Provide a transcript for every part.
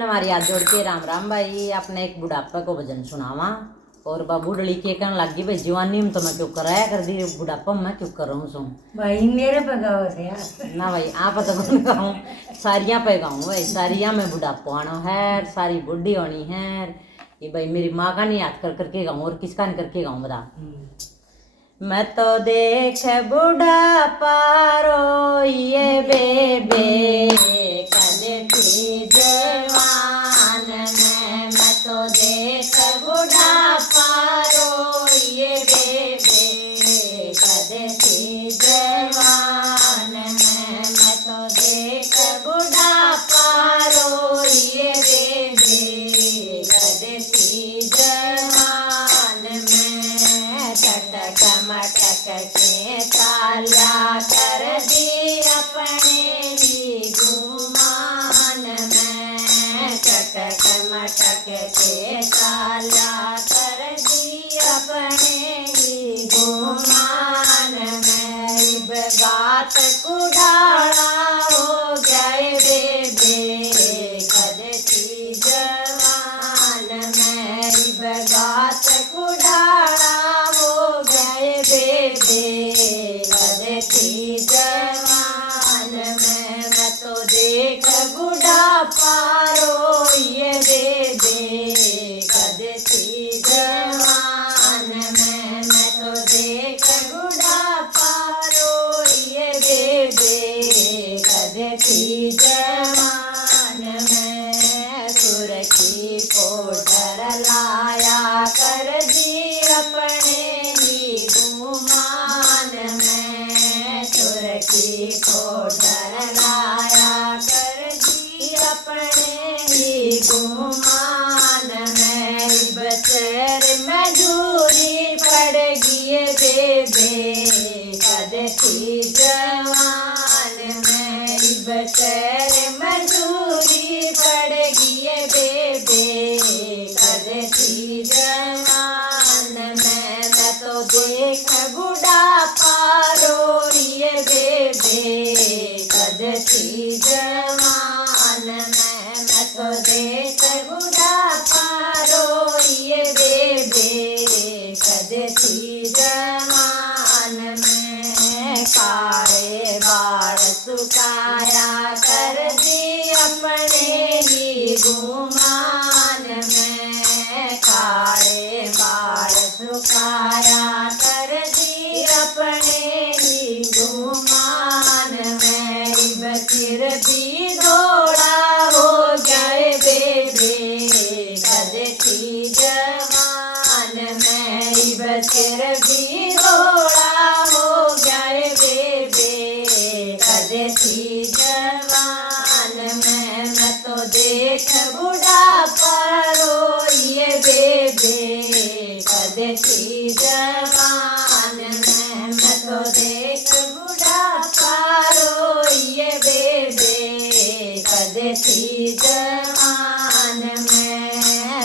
सबने हमारी हाथ जोड़ के राम राम भाई। अपने एक बुढ़ापा को भजन सुनावा और बूढ़ड़ी के कहने लगी भाई जवानी में तो मैं क्यों कराया कर दी, बुढ़ापा में क्यों कर रहा हूँ सुन भाई मेरे पे गाओ से यार ना भाई। आप तो कौन गाऊँ, सारिया पे गाऊँ भाई। सारिया में बुढ़ापा आना है, सारी बुढ़ी होनी है। ये भाई मेरी माँ का नहीं याद कर करके गाऊँ और किसका नहीं करके गाऊँ बता। मैं तो देख बुढ़ापा रोइए बेबे कद थी जवान में। मैं तो देख बुढ़ापा रोइए बेबे कद थी जवान में। मैं तो देख बुढ़ापा रोइए बेबे कद थी जवान में। टटक मटक के तालिया कर दी अपने ही गुमान में। टटक मटक के तालिया कर दी अपने ही गुमान में। बात कुड़ाड़ा हो गए बेबे कद थी जवान में। बात कुड़ाड़ा हो गए बेबे कद थी जवान में। मैं तो देख बुढ़ापा रोइए बेबे कद थी जवान में। मैं तो देख बुढ़ापा रोइए बेबे कद थी जवान में। सुरखी पाउडर लाया कर दी अपने ही गुमान में। सुरखी पाउडर लाया कर दी अपने ही गुमान में। बचर मजूरी पड़ गई बेबे कद थी जवान में। बचर मजूरी पड़ गई बेबे कद थी जवान में। मैं तो देख बुढ़ापा रोइए बेबे कद थी जवान में। मैं तो देख बुढ़ापा रोइए बेबे कद थी जवान में। काले बाल सुखाया कर दी अपने ही गुमान में। काले बाल सुखाया कर दी अपने ही गुमान में। बचिर भी दौड़ा हो गए बेबे कद थी जवान में। बचिर भी दौड़ा हो गए बेबे कद थी जवान में। मैं तो देख बुढ़ापा रोइए बेबे कद थी जवान में। मैं तो देख बुढ़ापा रोइए बेबे कद थी जवान में।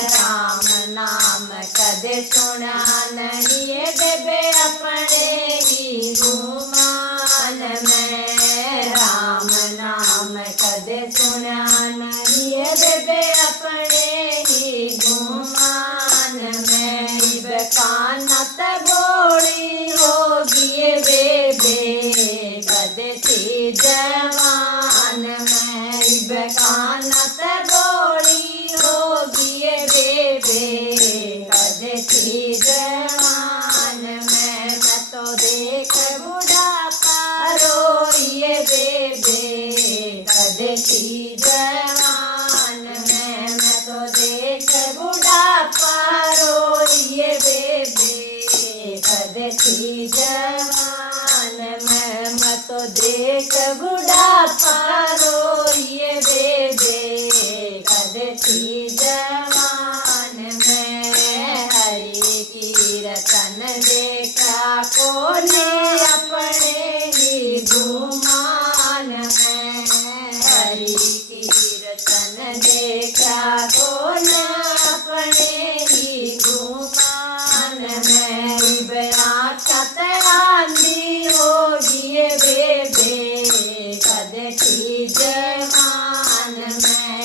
राम नाम कद सुना नहीं बेबे अपने ही गुमान में। राम नाम कद सुना नहीं बेबे अपने ही गुमान में। कानत बोली होगी बेबे कद थी जवान में। कानत बोली होगी बेबे कद थी जवान में। मैं तो देख बुढ़ापा रोइए बेबे कद थी जवान में। मैं तो देख बुढ़ापा रोइए बेबे कद थी जवान में। मैं तो देख बुढ़ापा रोइए बेबे कद थी जवान में। हरि कीर्तन देखा कोने अपने ही गुमान में। हरि कीर्तन देखा कोने अपने ही गुमान में। आँखत आंधी होगी बेबे कद थी जवान में।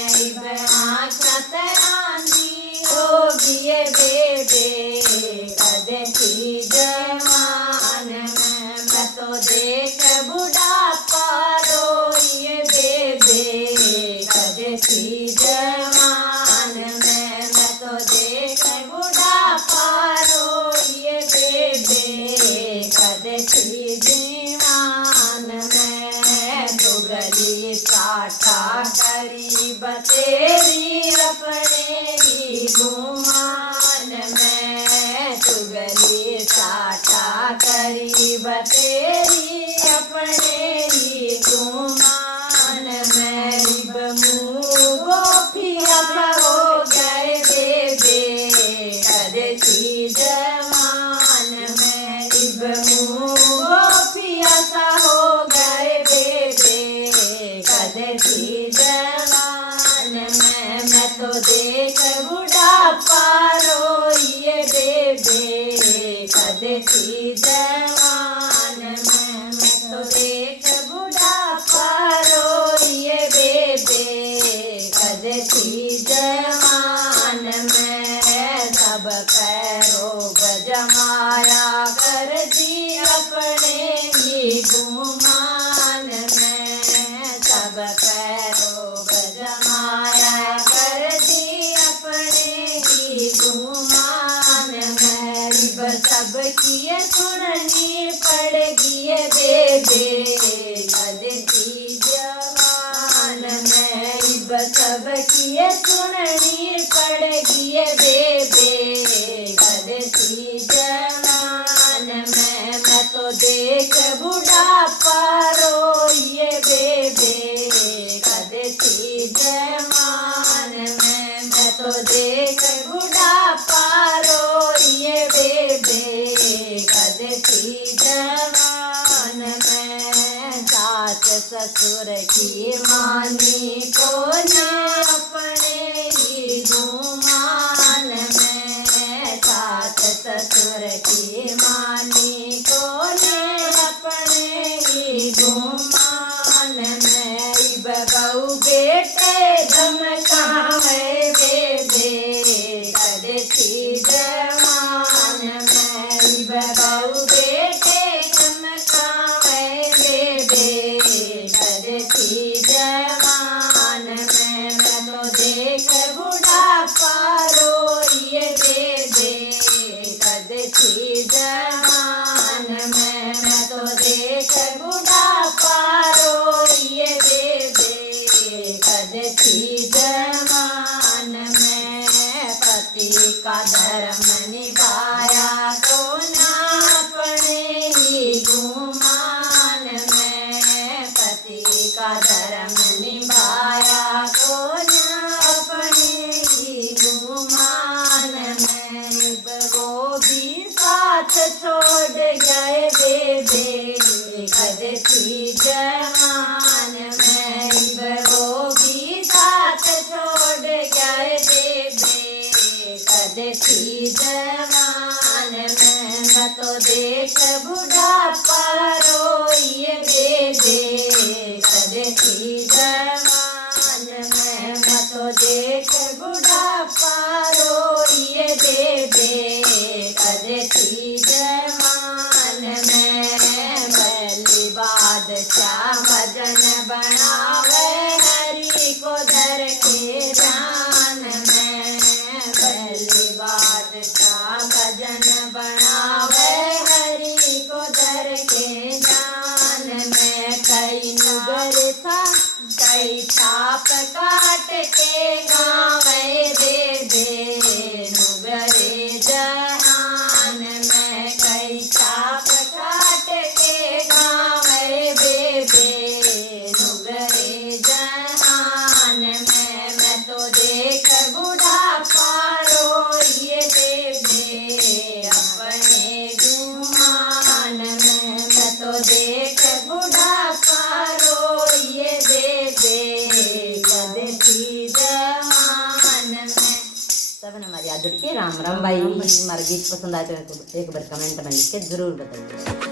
बतेरी अपने ही गुमान में चुगली साटा करी बतेरी अपने ही गुमान में गोपिया हो गए बेबे कद थी जवान में गोपिया सा हो गए बेबे कद थी जवान में मैं तो देख बुढ़ापा रोइए बेबे कद थी जवान में मैं तो देख बुढ़ापा रोइए बेबे कद थी जवान में सब पैरों जमाया कर दी अपने ही गुमान में सब पैरों जमाया कर दी अपने ही गुमान में सब किए सुननी पड़ेगी बेबे कद थी जवान में सब किए सुननी पड़ेगी बेबे कद थी जवान में मैं तो देख बुढ़ापा रोइए बेबे कद थी जवान में मैं तो देख बुढ़ापा रोइए बेबे कद थी जवान में सास ससुर की मानी को न अपने ही गुमान में सास ससुर की मानी को न अपने ही गुमान में बहू बेटे धमकावे बेबे कद थी जवान में बहू बेटे धमकावे बेबे कद थी जवान में मैं तो देख बुढ़ापा रोइए बेबे कद थी जवान में मैं तो देख बुढ़ापा रोइए बेबे कद थी जवान में पति का धर्म निभाया तो ना अपने ही गुमान में पति का धर्म निभाया तो ना अपने ही गुमान में वो भी साथ छोड़ गए बेबे कद थी जवान में वो भी साथ छोड़ गए बेबे कद थी जवान में मैं तो देख बुढ़ापा रोइए बेबे कद थी जवान में मैं तो देख बुढ़ापा रोइए बेबे कद थी जवान में बलि बादशाह भजन बनावे हरि को धर के जान में बलि बादशाह भजन बनावे हरि को धर के जान में कई नगर था कई छाप काट के गावे बेबे नुगरे जहान में कई छाप काट के गावे बेबे नुगरे जहान में मैं तो देख बुढ़ापा रोइए बेबे अपने गुमान में मैं तो देख बुढ़ापा रोइए बेबे कद थी जवान में। सबने हमारी याद जुड़ के राम राम भाई। हमारा गीत पसंद आए तो एक बार कमेंट में लिख के जरूर बताइए।